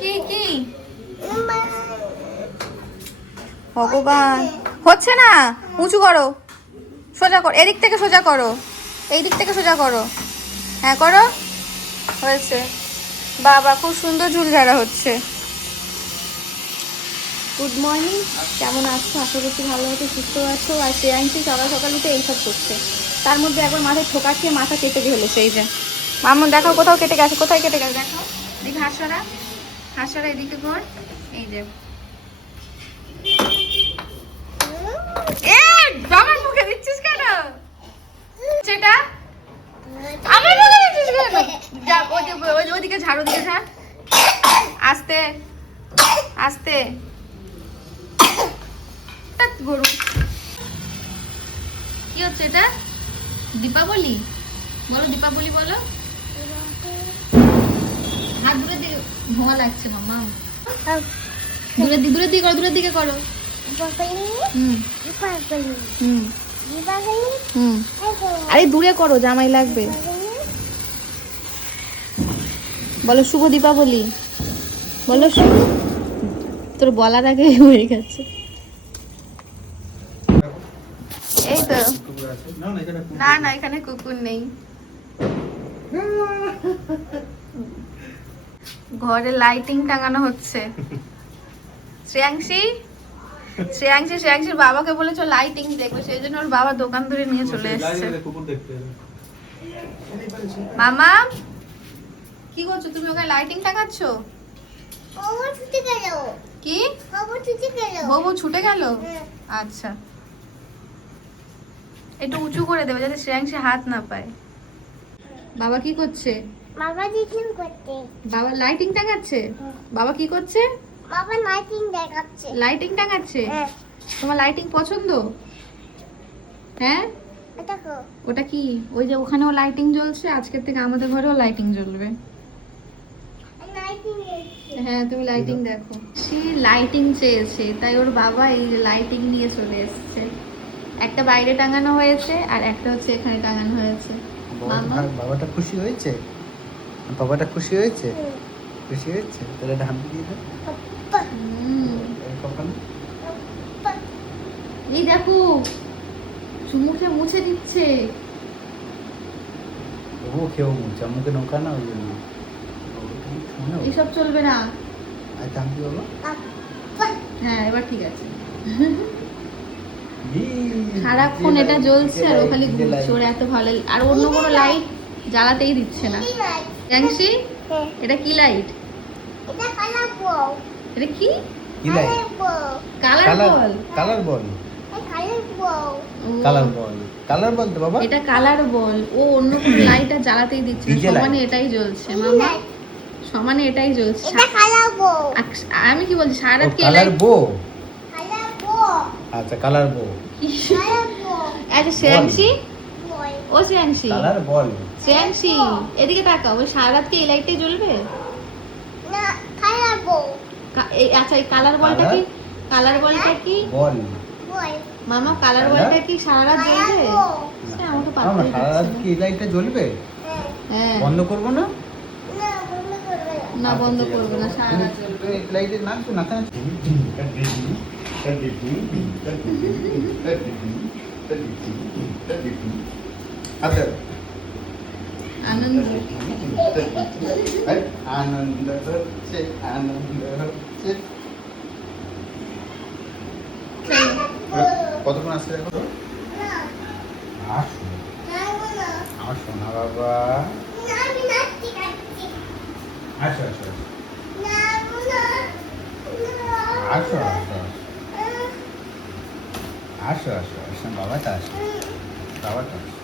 কি কি? ভগবান। হচ্ছে না? উঁচু করো। সোজা করো। এদিক থেকে সোজা করো। এই দিক থেকে সোজা করো। হ্যাঁ করো। হয়েছে। বাবা খুব সুন্দর ঝুল ঝাড়া হচ্ছে। গুড মর্নিং কেমন আছো? আশা করছি ভালো আছো সুস্থ আছো। আর শ্রেয়াংশী সকাল সকাল উঠে এইসব করছে। তার মধ্যে একবার মাথায় ঠোকা খেয়ে মাথা কেটে ফেলেছে এই যে। মামুন দেখো কোথাও কেটে গেছে কোথায় কেটে গেছে? দেখো দেখি হাসরা এদিকে ঘর এই যে। মুখে দিচ্ছিস কেন? সেটা? ওদিকে ঝাড় ঝাড়। আস্তে আস্তে। গরু। কি হচ্ছে এটা? দীপাবলি? বলো দীপাবলি বলো। লাগছে দিকে করো দিকে করো। আরে দূরে করো, জামাই লাগবে। বলো শুভ দীপাবলি। বলো শুভ। তোর বলার আগে হয়ে গেছে। এই তো। না না, এখানে কুকুর নেই। ঘরে লাইটিং টাঙানো হচ্ছে। শ্রেয়াংশী? শ্রেয়াংশী শ্রেয়াংশীর বাবাকে বলেছ লাইটিং দেখবে সেই জন্য ওর বাবা দোকান ধরে নিয়ে চলে এসেছে। মামা? কি করছ? তুমি ওখানে লাইটিং টাঙাচ্ছ? কি? বউ ছুটে গেল। আচ্ছা। একটু উঁচু করে দেবে যাতে শ্রেয়াংশী হাত না পায়। বাবা কি করছে? বাবা টিফিন করতে। বাবা লাইটিং টাঙাচ্ছে? বাবা কি করছে? বাবা নাইটিং দেখাচ্ছে। লাইটিং টাঙাচ্ছে? হ্যাঁ। তোমার লাইটিং পছন্দ? হ্যাঁ? ওটা কি। ওই যে ওখানেও লাইটিং জ্বলছে আজকের থেকে আমাদের ঘরেও লাইটিং জ্বলবে। হ্যাঁ তুমি লাইটিং দেখো। সে লাইটিং চেয়েছে তাই ওর বাবা এই লাইটিং নিয়ে চলে এসেছে। একটা বাইরে টাঙানো হয়েছে আর একটা হচ্ছে এখানে টাঙানো হয়েছে। বাবাটা খুশি হয়েছে? বাবাটা খুশি হয়েছে? খুশি হয়েছে? তাহলে ধান দিয়ে দাও। হুম, কখন? এই দেখো মুখে মুছে দিচ্ছে। ও কেউ মুছে মুখে নৌকা না ওই জন্য। এসব চলবে না। আর বাবা। হ্যাঁ এবার ঠিক আছে। সারাক্ষণ এটা জ্বলছে আর ও খালি ঘুরছে ওর এত ভালো আর অন্য কোনো লাইট জ্বালাতেই দিচ্ছে না। জ্যাংশি? এটা কি লাইট এটা কালার বল এটা কি? কি লাইট কালার বল কালার বল কালার বল কালার বল তো বাবা। এটা কালার বল ও অন্য কোনো লাইট আর জ্বালাতেই দিচ্ছে। সমানে এটাই জ্বলছে মামা। সমানে এটাই জ্বলছে। এটা কালার বল আমি কি বলছি সারা রাত কি কালার লাইট বো কালার বল আচ্ছা কালার বো কালার বল আচ্ছা বল ও শ্রেয়াংশী কালার বল। শ্রেয়াংশী এদিকে তাকাও ওই সারা রাত কি এই লাইটটাই জ্বলবে? না কালার বল এই- আচ্ছা এই কালার বলটা কি? কালার বলটা কি? বল। বল। মামা কালার? বলটা কি সারা রাত জ্বলবে? আমাকে আমার পাত্তাই সারা রাত কি লাইটটা জ্বলবে? হ্যাঁ। না। হ্যাঁ। বন্ধ করব না? না বন্ধ করবে না। না বন্ধ আচ্ছা, করব না সারা রাত জ্বলবে। লাইটের নাম তো নাচা আচ্ছা আনন্দ আনন্দ হচ্ছে আনন্দ হচ্ছে কতক্ষণ আসছে দেখো তো না আসো না না আসো না বাবা না আমি নাচতে নাচতে আসো আসো আসো। না না আসো আসো আসো আসো আসো আসো বাবাটা আসো বাবাটা আসো